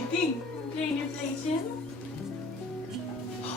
plating. Playing your plating.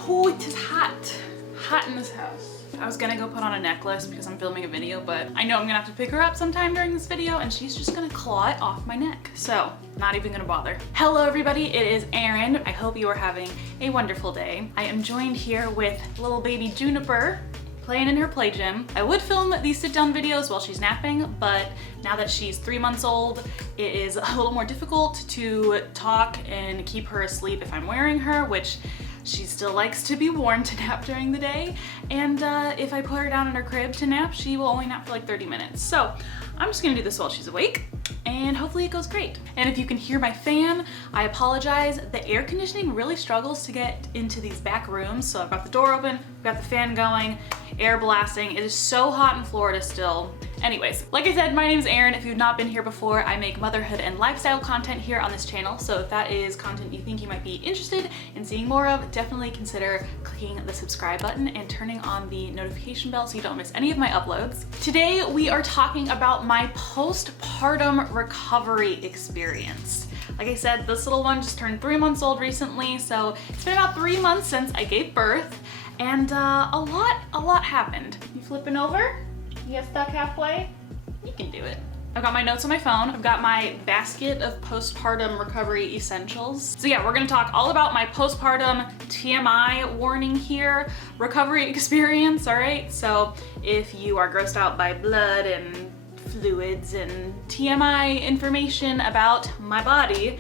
Oh, it is hot. Hot in this house. I was gonna go put on a necklace because I'm filming a video, but I know I'm gonna have to pick her up sometime during this video and she's just gonna claw it off my neck. So, not even gonna bother. Hello everybody, it is Erin. I hope you are having a wonderful day. I am joined here with little baby Juniper playing in her play gym. I would film these sit-down videos while she's napping, but now that she's 3 months old, it is a little more difficult to talk and keep her asleep if I'm wearing her, which she still likes to be worn to nap during the day. And if I put her down in her crib to nap, she will only nap for like 30 minutes. So I'm just gonna do this while she's awake and hopefully it goes great. And if you can hear my fan, I apologize. The air conditioning really struggles to get into these back rooms. So I've got the door open, I've got the fan going, air blasting. It is so hot in Florida still. Anyways, like I said, my name is Erin. If you've not been here before, I make motherhood and lifestyle content here on this channel. So if that is content you think you might be interested in seeing more of, definitely consider clicking the subscribe button and turning on the notification bell so you don't miss any of my uploads. Today, we are talking about my postpartum recovery experience. Like I said, this little one just turned 3 months old recently, so it's been about 3 months since I gave birth, and a lot happened. You flipping over? You get stuck halfway? You can do it. I've got my notes on my phone. I've got my basket of postpartum recovery essentials. So yeah, we're gonna talk all about my postpartum TMI warning here, recovery experience, all right? So if you are grossed out by blood and fluids and TMI information about my body,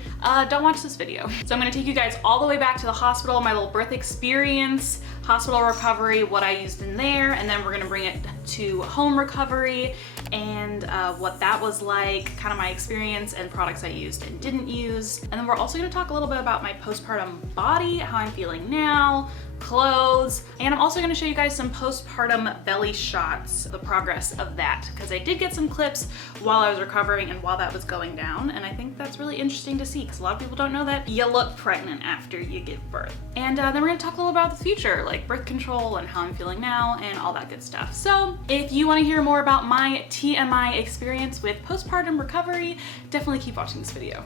don't watch this video. So I'm gonna take you guys all the way back to the hospital, my little birth experience, hospital recovery, what I used in there, and then we're gonna bring it to home recovery and what that was like, kind of my experience and products I used and didn't use. And then we're also gonna talk a little bit about my postpartum body, how I'm feeling now, clothes, and I'm also gonna show you guys some postpartum belly shots, the progress of that, because I did get some clips while I was recovering and while that was going down, and I think that's really interesting to see because a lot of people don't know that you look pregnant after you give birth. And then we're gonna talk a little about the future, like birth control and how I'm feeling now and all that good stuff. So if you wanna hear more about my TMI experience with postpartum recovery, definitely keep watching this video.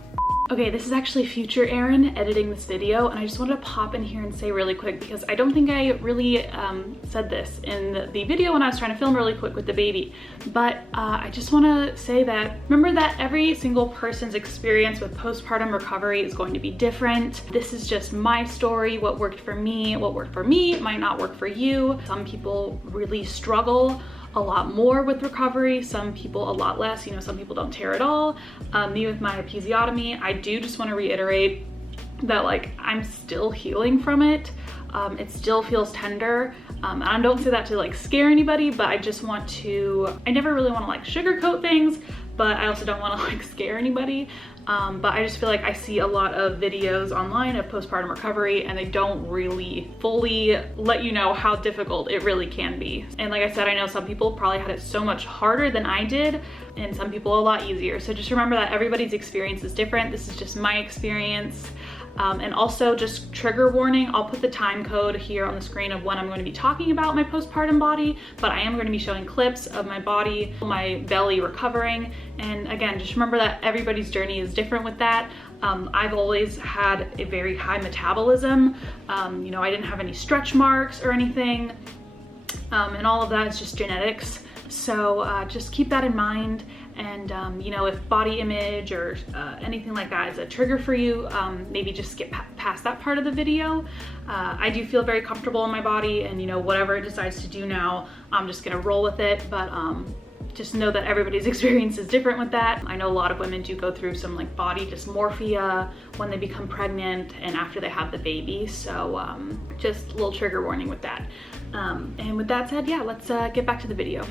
Okay, this is actually future Erin editing this video, and I just wanted to pop in here and say really quick because I don't think I really said this in the video when I was trying to film really quick with the baby, but I just want to say that remember that every single person's experience with postpartum recovery is going to be different. This is just my story. What worked for me might not work for you. Some people really struggle a lot more with recovery, some people a lot less. You know, some people don't tear at all. Me with my episiotomy, I do just want to reiterate that like I'm still healing from it. It still feels tender. And I don't say that to like scare anybody, but I just want to, I never really want to like sugarcoat things, but I also don't want to like scare anybody. But I just feel like I see a lot of videos online of postpartum recovery and they don't really fully let you know how difficult it really can be. And like I said, I know some people probably had it so much harder than I did and some people a lot easier. So just remember that everybody's experience is different. This is just my experience. And also just trigger warning, I'll put the time code here on the screen of when I'm going to be talking about my postpartum body, but I am going to be showing clips of my body, my belly recovering. And again, just remember that everybody's journey is different with that. I've always had a very high metabolism. You know, I didn't have any stretch marks or anything. And all of that is just genetics. So just keep that in mind. And you know, if body image or anything like that is a trigger for you, maybe just skip past that part of the video. I do feel very comfortable in my body, and you know, whatever it decides to do now, I'm just gonna roll with it. But just know that everybody's experience is different with that. I know a lot of women do go through some like body dysmorphia when they become pregnant and after they have the baby. So just a little trigger warning with that. And with that said, yeah, let's get back to the video.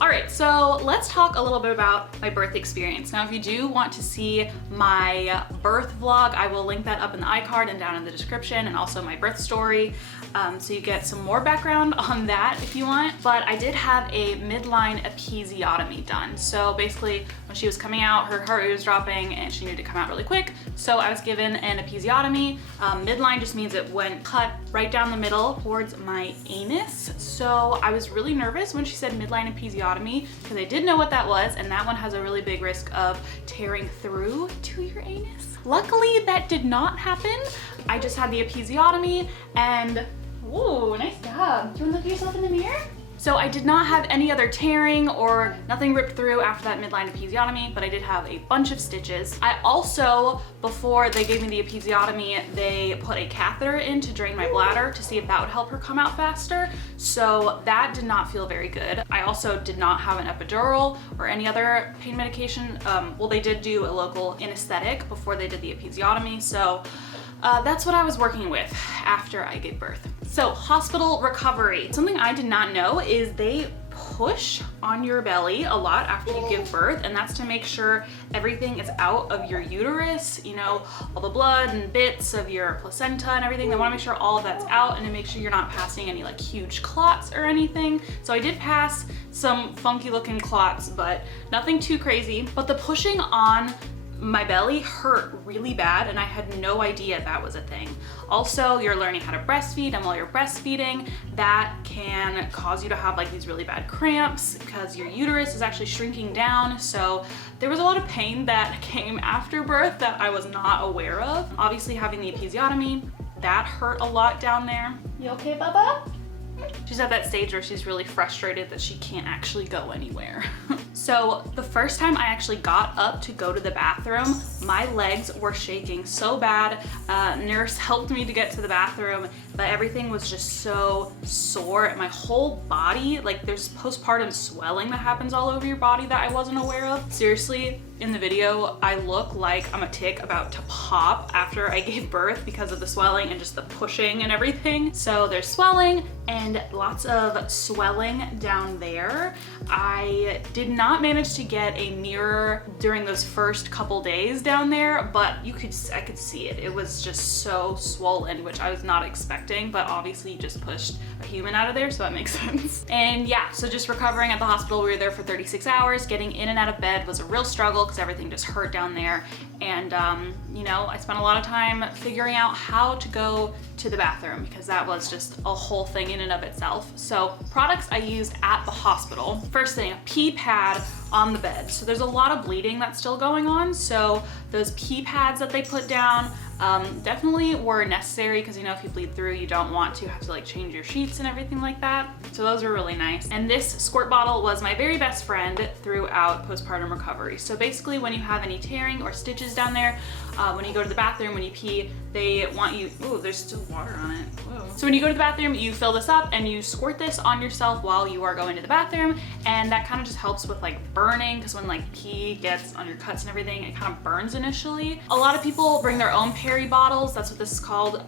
All right, so let's talk a little bit about my birth experience. Now, if you do want to see my birth vlog, I will link that up in the iCard and down in the description, and also my birth story. So you get some more background on that if you want. But I did have a midline episiotomy done. So basically when she was coming out, her heart rate was dropping and she needed to come out really quick. So I was given an episiotomy. Midline just means it went cut right down the middle towards my anus. So I was really nervous when she said midline episiotomy because I did know what that was, and that one has a really big risk of tearing through to your anus. Luckily, that did not happen. I just had the episiotomy and, ooh, nice job. Do you wanna look at yourself in the mirror? So I did not have any other tearing or nothing ripped through after that midline episiotomy, but I did have a bunch of stitches. I also, before they gave me the episiotomy, they put a catheter in to drain my bladder to see if that would help her come out faster. So that did not feel very good. I also did not have an epidural or any other pain medication. Well, they did do a local anesthetic before they did the episiotomy. So that's what I was working with after I gave birth. So hospital recovery. Something I did not know is they push on your belly a lot after you give birth, and that's to make sure everything is out of your uterus, you know, all the blood and bits of your placenta and everything. They want to make sure all of that's out and to make sure you're not passing any like huge clots or anything. So I did pass some funky looking clots, but nothing too crazy. But the pushing on my belly hurt really bad, and I had no idea that was a thing. Also, you're learning how to breastfeed, and while you're breastfeeding, that can cause you to have like these really bad cramps because your uterus is actually shrinking down. So there was a lot of pain that came after birth that I was not aware of. Obviously, having the episiotomy, that hurt a lot down there. You okay, Bubba? She's at that stage where she's really frustrated that she can't actually go anywhere. So the first time I actually got up to go to the bathroom, my legs were shaking so bad. Nurse helped me to get to the bathroom, but everything was just so sore. My whole body, like there's postpartum swelling that happens all over your body that I wasn't aware of. Seriously, in the video, I look like I'm a tick about to pop after I gave birth because of the swelling and just the pushing and everything. So there's swelling and lots of swelling down there. I did not manage to get a mirror during those first couple days down there, but I could see it. It was just so swollen, which I was not expecting, but obviously you just pushed a human out of there, so that makes sense. And yeah, so just recovering at the hospital. We were there for 36 hours. Getting in and out of bed was a real struggle because everything just hurt down there. And you know, I spent a lot of time figuring out how to go to the bathroom because that was just a whole thing in and of itself. So products I used at the hospital. First thing, a pee pad on the bed. So there's a lot of bleeding that's still going on. So those pee pads that they put down definitely were necessary because, you know, if you bleed through, you don't want to have to like change your sheets and everything like that. So those were really nice. And this squirt bottle was my very best friend throughout postpartum recovery. So basically when you have any tearing or stitches down there, when you go to the bathroom, when you pee, they want you, ooh, there's still water on it. Whoa. So when you go to the bathroom, you fill this up and you squirt this on yourself while you are going to the bathroom. And that kind of just helps with like burning, because when like pee gets on your cuts and everything, it kind of burns initially. A lot of people bring their own peri bottles. That's what this is called,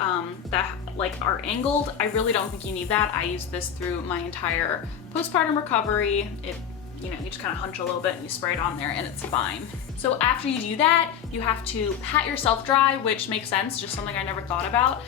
that like are angled. I really don't think you need that. I used this through my entire postpartum recovery. You know, you just kind of hunch a little bit and you spray it on there and it's fine. So after you do that, you have to pat yourself dry, which makes sense, just something I never thought about,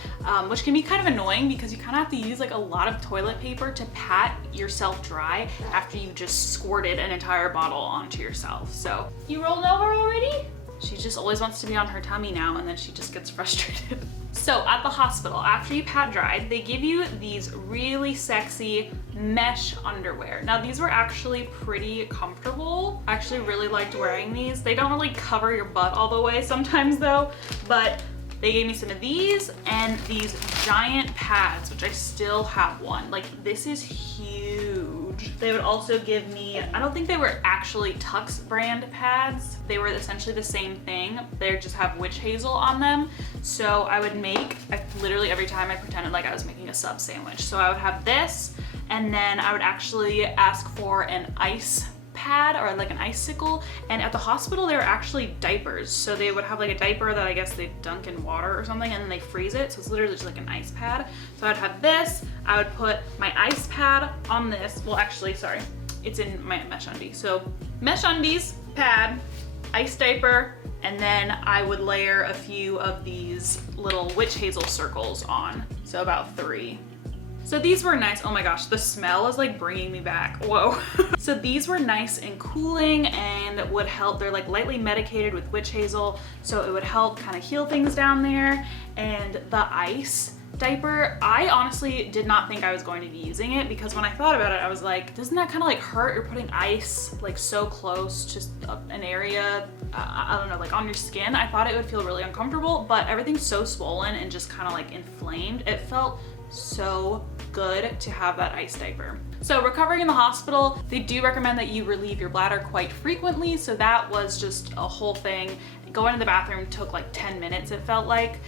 which can be kind of annoying because you kind of have to use like a lot of toilet paper to pat yourself dry after you just squirted an entire bottle onto yourself. So you rolled over already? She just always wants to be on her tummy now, and then she just gets frustrated. So at the hospital, after you pat dried, they give you these really sexy mesh underwear. Now these were actually pretty comfortable. I actually really liked wearing these. They don't really cover your butt all the way sometimes though, but they gave me some of these and these giant pads, which I still have one. Like this is huge. They would also give me, I don't think they were actually Tux brand pads. They were essentially the same thing. They just have witch hazel on them. So I would make, literally every time I pretended like I was making a sub sandwich. So I would have this, and then I would actually ask for an ice pad or like an icicle. And at the hospital, they were actually diapers. So they would have like a diaper that I guess they dunk in water or something, and then they freeze it. So it's literally just like an ice pad. So I'd have this, I would put my ice pad on this. Well, actually, sorry, it's in my mesh undies. So mesh undies, pad, ice diaper, and then I would layer a few of these little witch hazel circles on. So about 3. So these were nice. Oh my gosh, the smell is like bringing me back. Whoa. So these were nice and cooling and would help. They're like lightly medicated with witch hazel, so it would help kind of heal things down there. And the ice diaper, I honestly did not think I was going to be using it, because when I thought about it, I was like, doesn't that kind of like hurt? You're putting ice like so close, just an area, I don't know, like on your skin. I thought it would feel really uncomfortable, but everything's so swollen and just kind of like inflamed. It felt so good to have that ice diaper. So recovering in the hospital, they do recommend that you relieve your bladder quite frequently. So that was just a whole thing. Going to the bathroom took like 10 minutes, it felt like,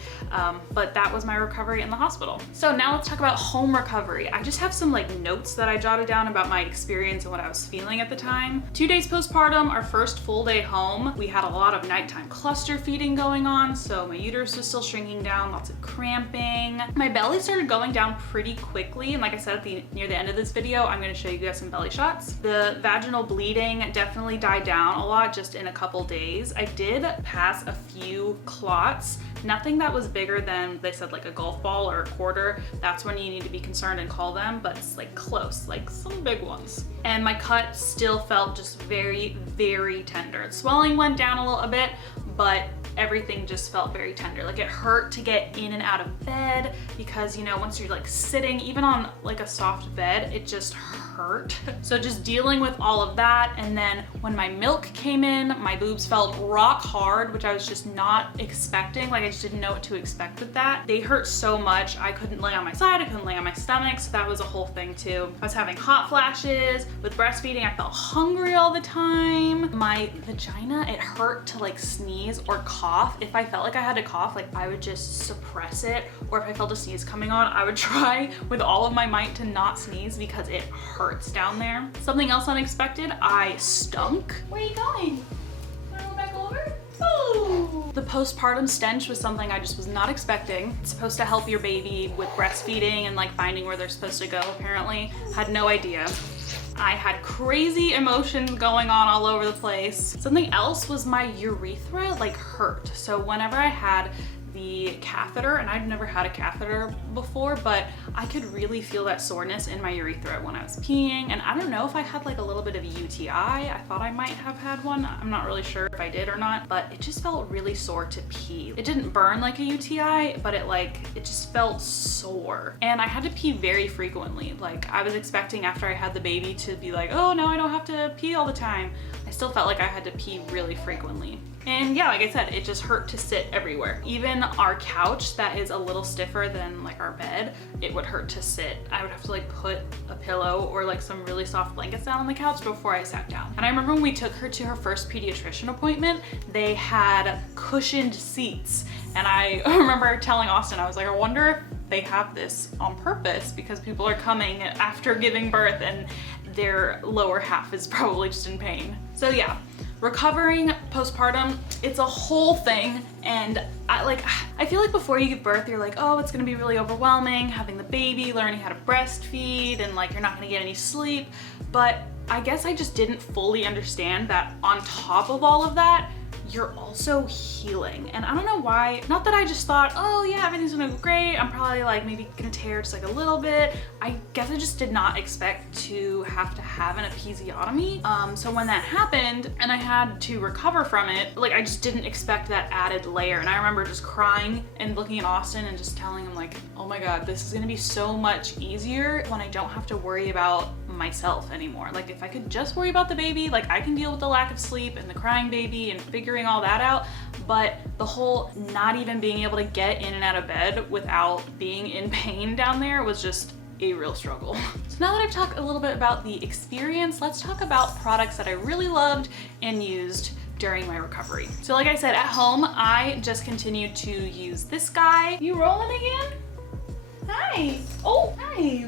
but that was my recovery in the hospital. So now let's talk about home recovery. I just have some like notes that I jotted down about my experience and what I was feeling at the time. 2 days postpartum, our first full day home, we had a lot of nighttime cluster feeding going on, so my uterus was still shrinking down, lots of cramping. My belly started going down pretty quickly, and like I said near the end of this video, I'm going to show you guys some belly shots. The vaginal bleeding definitely died down a lot just in a couple days. I did pass a few clots, nothing that was bigger than, they said, like a golf ball or a quarter. That's when you need to be concerned and call them, but it's like close, like some big ones. And my cut still felt just very, very tender. Swelling went down a little bit, but everything just felt very tender. Like it hurt to get in and out of bed, because, you know, once you're like sitting, even on like a soft bed, it just hurt. So just dealing with all of that. And then when my milk came in, my boobs felt rock hard, which I was just not expecting. Like I just didn't know what to expect with that. They hurt so much. I couldn't lay on my side, I couldn't lay on my stomach. So that was a whole thing too. I was having hot flashes. With breastfeeding, I felt hungry all the time. My vagina, it hurt to like sneeze or cough. If I felt like I had to cough, like I would just suppress it. Or if I felt a sneeze coming on, I would try with all of my might to not sneeze, because it hurts down there. Something else unexpected, I stunk. Where are you going? Wanna go back over? Oh. The postpartum stench was something I just was not expecting. It's supposed to help your baby with breastfeeding and like finding where they're supposed to go, apparently. Had no idea. I had crazy emotions going on all over the place. Something else was my urethra like hurt. So whenever I had the catheter, and I'd never had a catheter before, but I could really feel that soreness in my urethra when I was peeing. And I don't know if I had like a little bit of a UTI. I thought I might have had one. I'm not really sure if I did or not, but it just felt really sore to pee. It didn't burn like a UTI, but it just felt sore. And I had to pee very frequently. Like I was expecting after I had the baby to be like, oh, now I don't have to pee all the time. I still felt like I had to pee really frequently. And yeah, like I said, it just hurt to sit everywhere. Even our couch that is a little stiffer than like our bed, it would hurt to sit. I would have to like put a pillow or like some really soft blankets down on the couch before I sat down. And I remember when we took her to her first pediatrician appointment, they had cushioned seats. And I remember telling Austin, I was like, I wonder if they have this on purpose, because people are coming after giving birth and their lower half is probably just in pain. So yeah, recovering postpartum, it's a whole thing. And I feel like before you give birth, you're like, oh, it's gonna be really overwhelming, having the baby, learning how to breastfeed, and like you're not gonna get any sleep. But I guess I just didn't fully understand that on top of all of that, you're also healing. And I don't know why, not that I just thought, oh yeah, everything's gonna go great, I'm probably like maybe gonna tear just like a little bit. I guess I just did not expect to have an episiotomy. So when that happened and I had to recover from it, like I just didn't expect that added layer. And I remember just crying and looking at Austin and just telling him like, oh my God, this is gonna be so much easier when I don't have to worry about myself anymore. Like if I could just worry about the baby, like I can deal with the lack of sleep and the crying baby and figuring all that out, but the whole not even being able to get in and out of bed without being in pain down there was just a real struggle. So now that I've talked a little bit about the experience, let's talk about products that I really loved and used during my recovery. So like I said, at home, I just continued to use this guy. You rolling again? Hi. Oh, hi.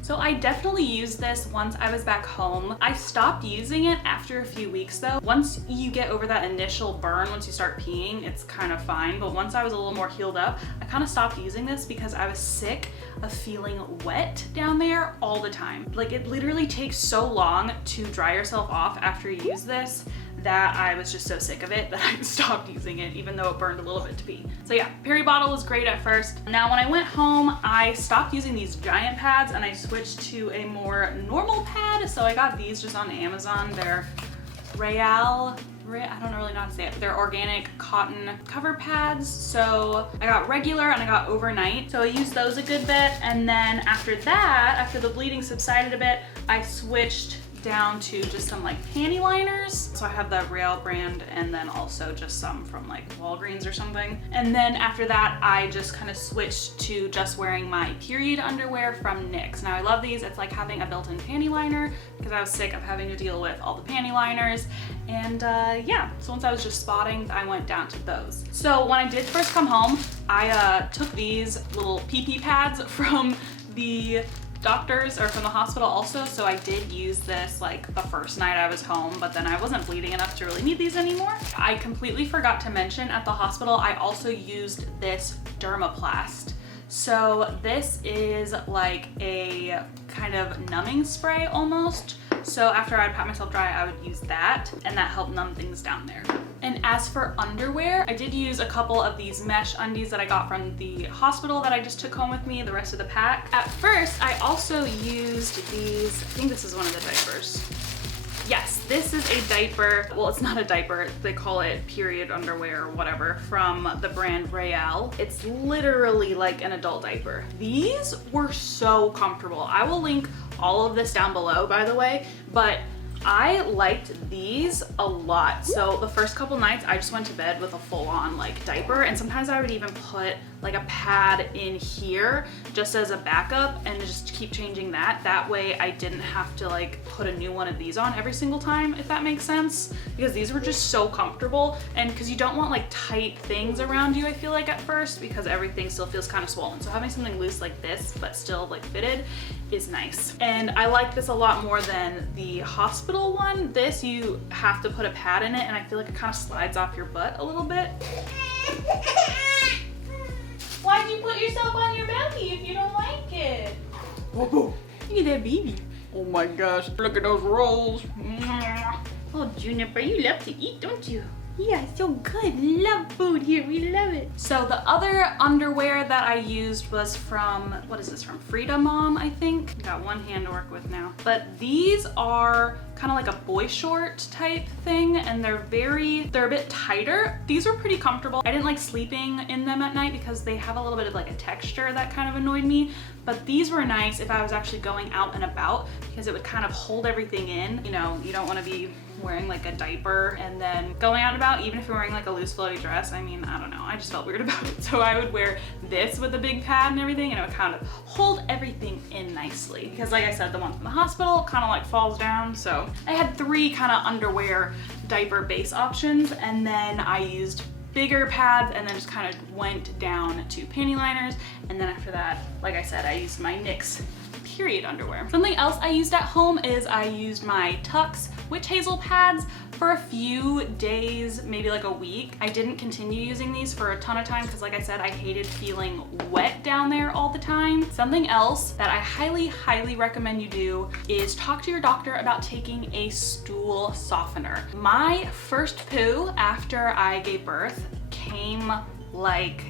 So I definitely used this once I was back home. I stopped using it after a few weeks though. Once you get over that initial burn, once you start peeing, it's kind of fine. But once I was a little more healed up, I kind of stopped using this because I was sick of feeling wet down there all the time. Like it literally takes so long to dry yourself off after you use this that I was just so sick of it that I stopped using it, even though it burned a little bit to pee. So yeah, period bottle was great at first. Now when I went home, I stopped using these giant pads and I switched to a more normal pad. So I got these just on Amazon. They're I don't really know how to say it. They're organic cotton cover pads. So I got regular and I got overnight. So I used those a good bit. And then after that, after the bleeding subsided a bit, I switched down to just some like panty liners. So I have the Real brand and then also just some from like Walgreens or something. And then after that, I just kind of switched to just wearing my period underwear from NYX. Now I love these. It's like having a built-in panty liner because I was sick of having to deal with all the panty liners. And yeah, so once I was just spotting, I went down to those. So when I did first come home, I took these little pee-pee pads from the doctors or from the hospital also, so I did use this like the first night I was home, but then I wasn't bleeding enough to really need these anymore. I completely forgot to mention at the hospital I also used this Dermaplast. So this is like a kind of numbing spray almost. So after I'd pat myself dry, I would use that, and that helped numb things down there. And as for underwear, I did use a couple of these mesh undies that I got from the hospital that I just took home with me, the rest of the pack. At first, I also used these, I think this is one of the diapers. Yes, this is a diaper. Well, it's not a diaper. They call it period underwear or whatever from the brand Real. It's literally like an adult diaper. These were so comfortable. I will link all of this down below, by the way, but I liked these a lot. So the first couple nights I just went to bed with a full-on like diaper, and sometimes I would even put like a pad in here just as a backup and just keep changing that. That way I didn't have to like put a new one of these on every single time, if that makes sense, because these were just so comfortable. And because you don't want like tight things around you, I feel like at first, because everything still feels kind of swollen. So having something loose like this but still like fitted is nice. And I like this a lot more than the hospital one. This, you have to put a pad in it, and I feel like it kind of slides off your butt a little bit. Why'd you put yourself on your belly if you don't like it? Look at that baby. Oh my gosh, look at those rolls. Oh, Juniper, you love to eat, don't you? Yeah, so good. Love food here. We love it. So the other underwear that I used was from, what is this, from Frida Mom, I think. Got one hand to work with now. But these are kind of like a boy short type thing, and they're a bit tighter. These are pretty comfortable. I didn't like sleeping in them at night because they have a little bit of like a texture that kind of annoyed me. But these were nice if I was actually going out and about, because it would kind of hold everything in. You know, you don't want to be wearing like a diaper and then going out and about, even if you're wearing like a loose floaty dress. I mean, I don't know, I just felt weird about it. So I would wear this with a big pad and everything, and it would kind of hold everything in nicely. Because like I said, the one from the hospital kind of like falls down. So I had 3 kind of underwear diaper base options, and then I used bigger pads and then just kind of went down to panty liners. And then after that, like I said, I used my NYX period underwear. Something else I used at home is I used my Tux witch hazel pads for a few days, maybe like a week. I didn't continue using these for a ton of time because, like I said, I hated feeling wet down there all the time. Something else that I highly, highly recommend you do is talk to your doctor about taking a stool softener. My first poo after I gave birth came like,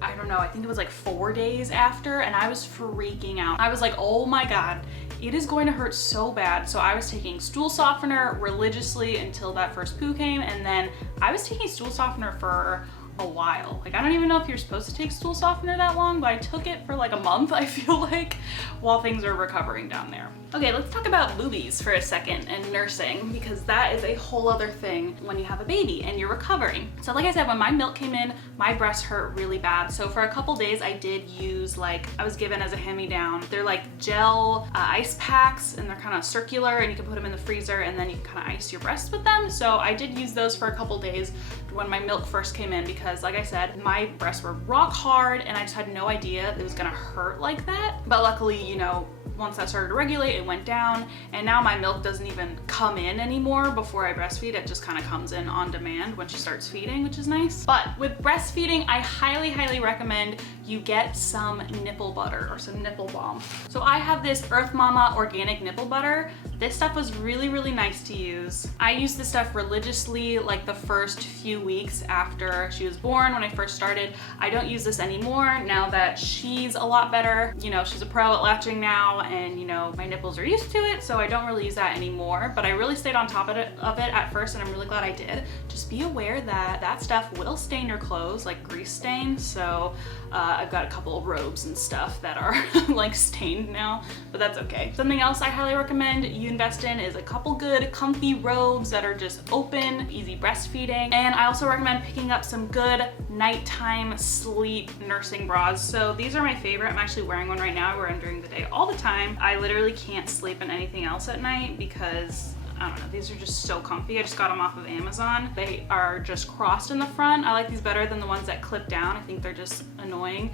I don't know, I think it was like 4 days after, and I was freaking out. I was like, oh my God, it is going to hurt so bad. So I was taking stool softener religiously until that first poo came, and then I was taking stool softener for a while. Like, I don't even know if you're supposed to take stool softener that long, but I took it for like a month, I feel like, while things are recovering down there. Okay, let's talk about boobies for a second and nursing, because that is a whole other thing when you have a baby and you're recovering. So like I said, when my milk came in, my breasts hurt really bad. So for a couple days I did use, like, I was given as a hand-me-down. They're like gel ice packs, and they're kind of circular, and you can put them in the freezer and then you can kind of ice your breasts with them. So I did use those for a couple days when my milk first came in, because like I said, my breasts were rock hard and I just had no idea it was gonna hurt like that. But luckily, you know, once that started to regulate, it went down, and now my milk doesn't even come in anymore before I breastfeed. It just kind of comes in on demand when she starts feeding, which is nice. But with breastfeeding, I highly, highly recommend you get some nipple butter or some nipple balm. So I have this Earth Mama organic nipple butter This stuff was really, really nice to use. I used this stuff religiously like the first few weeks after she was born when I first started. I don't use this anymore now that she's a lot better. You know, she's a pro at latching now, and you know, my nipples are used to it, so I don't really use that anymore. But I really stayed on top of it at first, and I'm really glad I did. Just be aware that that stuff will stain your clothes, like grease stain. So I've got a couple of robes and stuff that are like stained now, but that's okay. Something else I highly recommend you invest in is a couple good comfy robes that are just open, easy breastfeeding. And I also recommend picking up some good nighttime sleep nursing bras. So these are my favorite. I'm actually wearing one right now. I wear them during the day all the time. I literally can't sleep in anything else at night because I don't know, these are just so comfy. I just got them off of Amazon. They are just crossed in the front. I like these better than the ones that clip down. I think they're just annoying.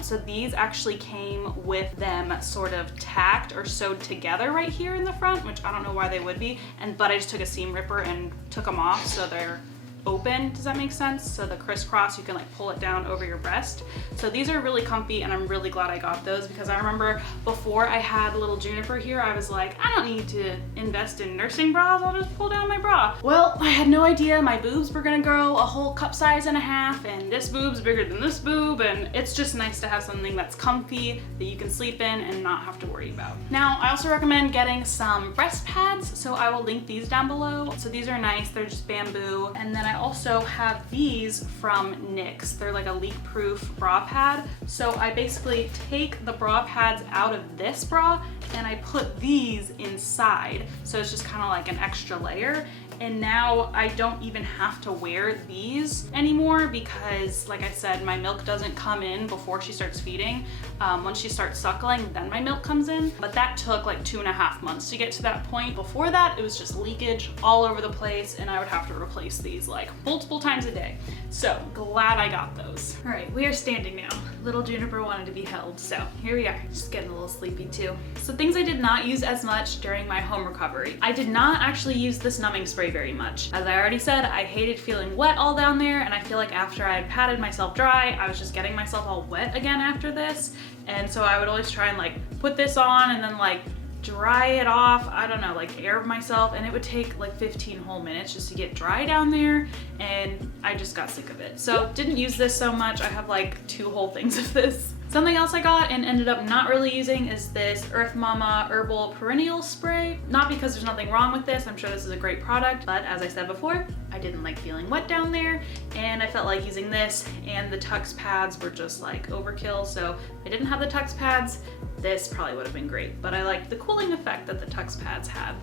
So these actually came with them sort of tacked or sewed together right here in the front, which I don't know why they would be. But I just took a seam ripper and took them off so they're open. Does that make sense? So the crisscross, you can like pull it down over your breast. So these are really comfy, and I'm really glad I got those because I remember before I had little Juniper here, I was like, I don't need to invest in nursing bras, I'll just pull down my bra. Well, I had no idea my boobs were gonna grow a whole cup size and a half, and this boob's bigger than this boob, and it's just nice to have something that's comfy that you can sleep in and not have to worry about. Now, I also recommend getting some breast pads, so I will link these down below. So these are nice, they're just bamboo, and then I also have these from NYX. They're like a leak-proof bra pad. So I basically take the bra pads out of this bra and I put these inside. So it's just kind of like an extra layer. And now I don't even have to wear these anymore because, like I said, my milk doesn't come in before she starts feeding. Once she starts suckling, then my milk comes in. But that took like 2.5 months to get to that point. Before that, it was just leakage all over the place, and I would have to replace these like multiple times a day. So glad I got those. All right, we are standing now. Little Juniper wanted to be held, so here we are. Just getting a little sleepy too. So things I did not use as much during my home recovery. I did not actually use this numbing spray very much. As I already said, I hated feeling wet all down there, and I feel like after I had patted myself dry, I was just getting myself all wet again after this. And so I would always try and like put this on and then like dry it off, I don't know, like air myself, and it would take like 15 whole minutes just to get dry down there, and I just got sick of it. So didn't use this so much. I have like 2 whole things of this. Something else I got and ended up not really using is this Earth Mama Herbal Perennial Spray. Not because there's nothing wrong with this, I'm sure this is a great product, but as I said before, I didn't like feeling wet down there, and I felt like using this and the Tux pads were just like overkill. So if I didn't have the Tux pads, this probably would have been great, but I liked the cooling effect that the Tux pads had.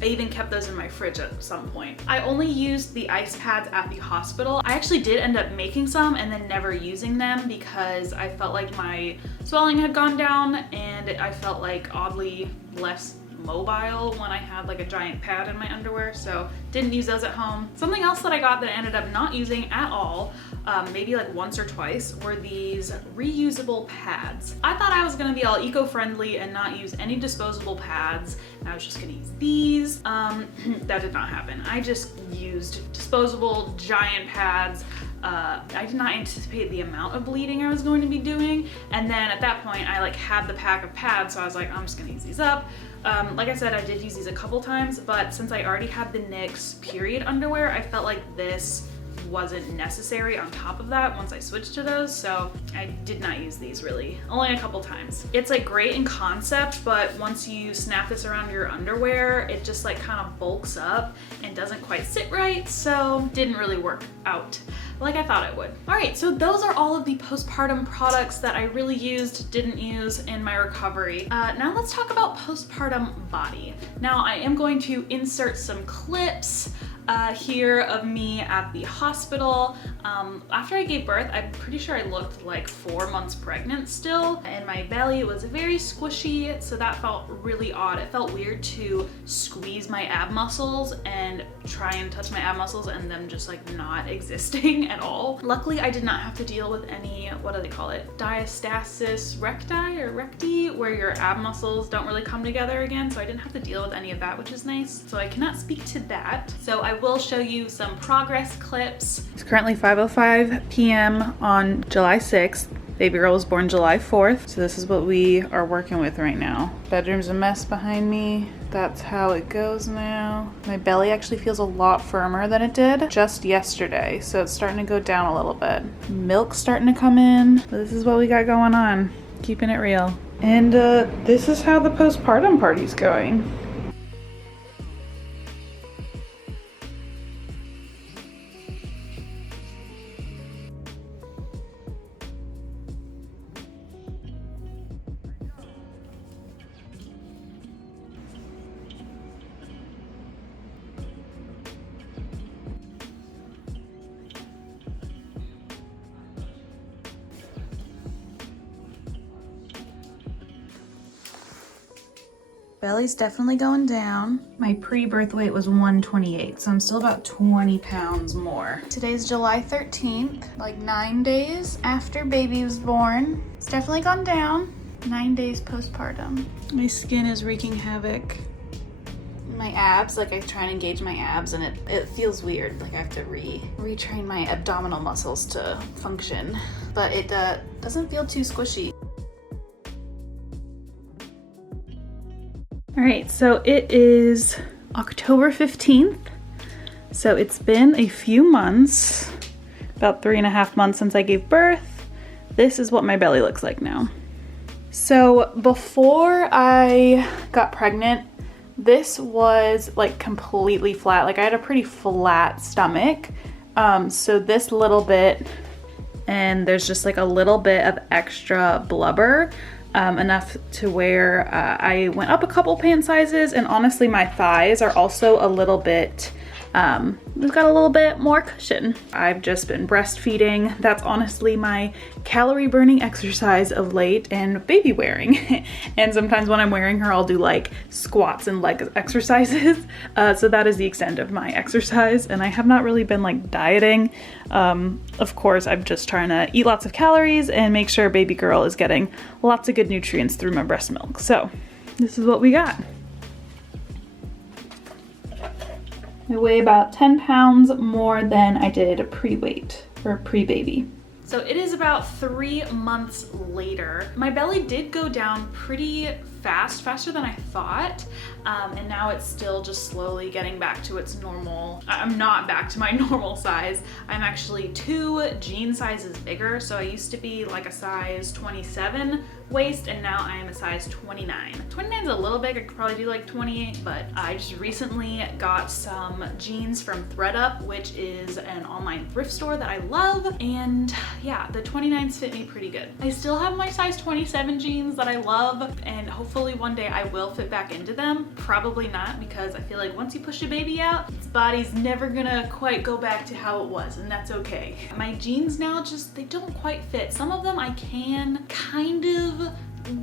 I even kept those in my fridge at some point. I only used the ice pads at the hospital. I actually did end up making some and then never using them because I felt like my swelling had gone down and I felt like oddly less mobile when I had like a giant pad in my underwear, so didn't use those at home. Something else that I got that I ended up not using at all, maybe like once or twice, were these reusable pads. I thought I was gonna be all eco-friendly and not use any disposable pads, and I was just gonna use these. That did not happen. I just used disposable giant pads. I did not anticipate the amount of bleeding I was going to be doing, and then at that point I like had the pack of pads, so I was like, I'm just gonna use these up. Like I said, I did use these a couple times, but since I already had the NYX period underwear, I felt like this wasn't necessary on top of that once I switched to those, so I did not use these really, only a couple times. It's like great in concept, but once you snap this around your underwear, it just like kind of bulks up and doesn't quite sit right, so didn't really work out like I thought it would. All right, so those are all of the postpartum products that I really used, didn't use in my recovery. Now let's talk about postpartum body. Now I am going to insert some clips here of me at the hospital. After I gave birth, I'm pretty sure I looked like 4 months pregnant still, and my belly was very squishy, so that felt really odd. It felt weird to squeeze my ab muscles and try and touch my ab muscles and them just like not existing at all. Luckily, I did not have to deal with any, what do they call it? Diastasis recti or recti, where your ab muscles don't really come together again, so I didn't have to deal with any of that, which is nice. So I cannot speak to that. So I will show you some progress clips. It's currently 5:05 p.m. on July 6th. Baby girl was born July 4th, so this is what we are working with right now. Bedroom's a mess behind me. That's how it goes now. My belly actually feels a lot firmer than it did just yesterday, so it's starting to go down a little bit. Milk's starting to come in, but this is what we got going on. Keeping it real. And this is how the postpartum party's going. Belly's definitely going down. My pre-birth weight was 128, so I'm still about 20 pounds more. Today's July 13th, like 9 days after baby was born. It's definitely gone down. 9 days postpartum. My skin is wreaking havoc. My abs, like I try and engage my abs and it feels weird. Like I have to retrain my abdominal muscles to function, but it doesn't feel too squishy. All right, so it is October 15th. So it's been a few months, about 3.5 months since I gave birth. This is what my belly looks like now. So before I got pregnant, this was like completely flat. Like I had a pretty flat stomach. So this little bit, and there's just like a little bit of extra blubber. Enough to where I went up a couple pant sizes, and honestly my thighs are also a little bit, we've got a little bit more cushion. I've just been breastfeeding. That's honestly my calorie burning exercise of late, and baby wearing. And sometimes when I'm wearing her, I'll do like squats and leg exercises. So that is the extent of my exercise, and I have not really been like dieting. Of course, I'm just trying to eat lots of calories and make sure baby girl is getting lots of good nutrients through my breast milk. So this is what we got. I weigh about 10 pounds more than I did pre-weight or pre-baby. So it is about 3 months later. My belly did go down pretty fast, faster than I thought. And now it's still just slowly getting back to its normal. I'm not back to my normal size. I'm actually 2 jean sizes bigger. So I used to be like a size 27 waist, and now I am a size 29. 29 is a little big. I could probably do like 28, but I just recently got some jeans from ThredUp, which is an online thrift store that I love. And yeah, the 29s fit me pretty good. I still have my size 27 jeans that I love, and hopefully one day I will fit back into them. Probably not, because I feel like once you push a baby out, its body's never gonna quite go back to how it was, and that's okay. My jeans now just, they don't quite fit. Some of them I can kind of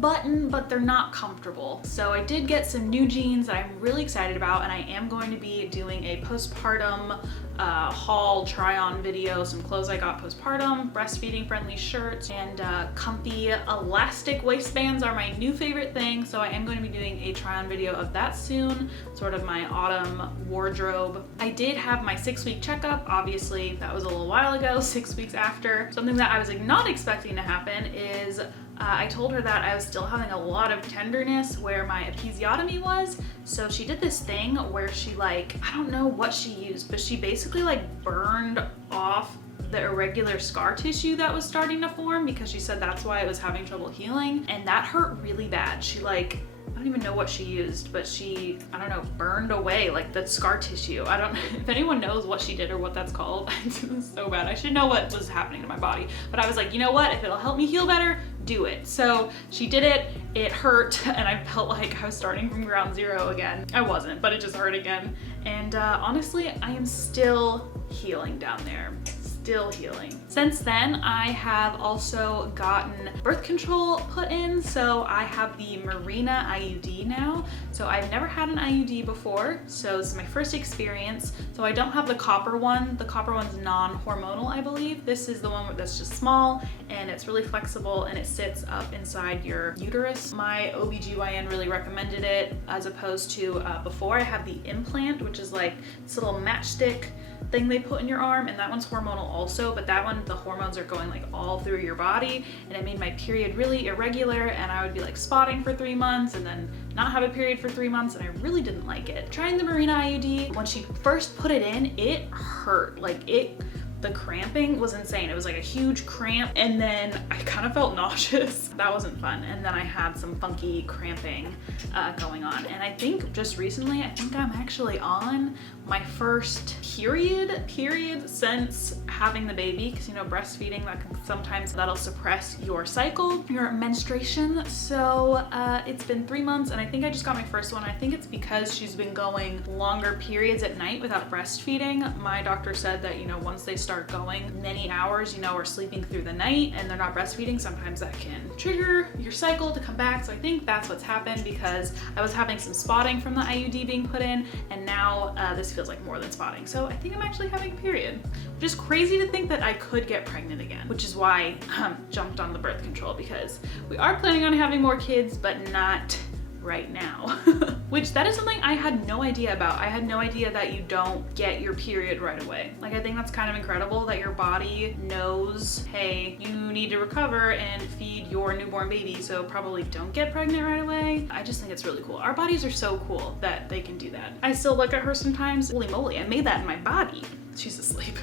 button, but they're not comfortable. So I did get some new jeans that I'm really excited about, and I am going to be doing a postpartum haul try on video. Some clothes I got postpartum, breastfeeding friendly shirts, and comfy elastic waistbands are my new favorite thing. So I am going to be doing a try on video of that soon, sort of my autumn wardrobe. I did have my 6-week checkup. Obviously that was a little while ago, 6 weeks after. Something that I was like not expecting to happen is I told her that I was still having a lot of tenderness where my episiotomy was. So she did this thing where she like, I don't know what she used, but she basically like burned off the irregular scar tissue that was starting to form, because she said that's why it was having trouble healing. And that hurt really bad. She like, I don't even know what she used, but she, I don't know, burned away like the scar tissue. I don't know if anyone knows what she did or what that's called. It's so bad. I should know what was happening to my body. But I was like, you know what? If it'll help me heal better, do it. So she did it. It hurt, and I felt like I was starting from ground zero again. I wasn't, but it just hurt again. And honestly, I am still healing down there. Still healing. Since then, I have also gotten birth control put in. So I have the Marina IUD now. So I've never had an IUD before. So this is my first experience. So I don't have the copper one. The copper one's non-hormonal, I believe. This is the one that's just small, and it's really flexible, and it sits up inside your uterus. My OBGYN really recommended it, as opposed to before I have the implant, which is like this little matchstick thing they put in your arm, and that one's hormonal also, but that one, the hormones are going like all through your body, and it made my period really irregular, and I would be like spotting for 3 months and then not have a period for 3 months, and I really didn't like it. Trying the Marina IUD, when she first put it in, it hurt. Like the cramping was insane. It was like a huge cramp, and then I kind of felt nauseous. That wasn't fun. And then I had some funky cramping going on. And I think just recently, I think I'm actually on my first period since having the baby, because you know, breastfeeding, that can sometimes that'll suppress your cycle, your menstruation. So it's been 3 months, and I think I just got my first one. I think it's because she's been going longer periods at night without breastfeeding. My doctor said that, you know, once they start going many hours, you know, or sleeping through the night and they're not breastfeeding, sometimes that can trigger your cycle to come back. So I think that's what's happened, because I was having some spotting from the IUD being put in, and now this feels like more than spotting. So I think I'm actually having a period, which is crazy to think that I could get pregnant again, which is why I jumped on the birth control, because we are planning on having more kids, but not right now. Which that is something I had no idea about. I had no idea that you don't get your period right away. Like, I think that's kind of incredible that your body knows, hey, you need to recover and feed your newborn baby, so probably don't get pregnant right away. I just think it's really cool. Our bodies are so cool that they can do that. I still look at her sometimes, holy moly, I made that in my body. She's asleep.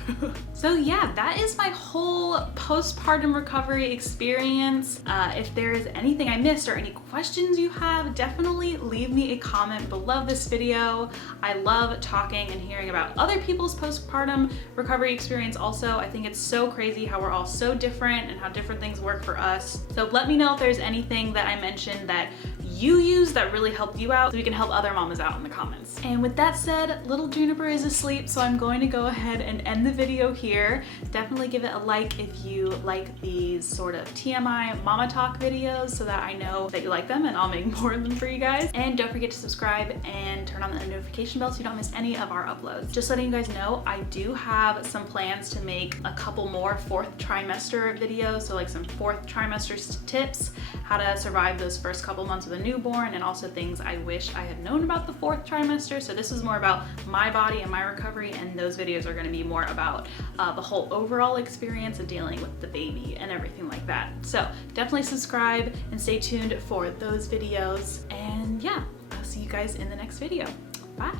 So yeah, that is my whole postpartum recovery experience. If there is anything I missed or any questions you have, definitely leave me a comment below this video. I love talking and hearing about other people's postpartum recovery experience also. I think it's so crazy how we're all so different and how different things work for us. So let me know if there's anything that I mentioned that you use that really helped you out, so we can help other mamas out in the comments. And with that said, little Juniper is asleep, so I'm going to go ahead and end the video here. Definitely give it a like if you like these sort of TMI mama talk videos, so that I know that you like them and I'll make more of them for you guys. And don't forget to subscribe and turn on the notification bell so you don't miss any of our uploads. Just letting you guys know, I do have some plans to make a couple more 4th trimester videos, so like some 4th trimester tips, how to survive those first couple months with a newborn, and also things I wish I had known about the 4th trimester. So this is more about my body and my recovery, and those videos are going to be more about the whole overall experience of dealing with the baby and everything like that. So definitely subscribe and stay tuned for those videos, and yeah, I'll see you guys in the next video. Bye.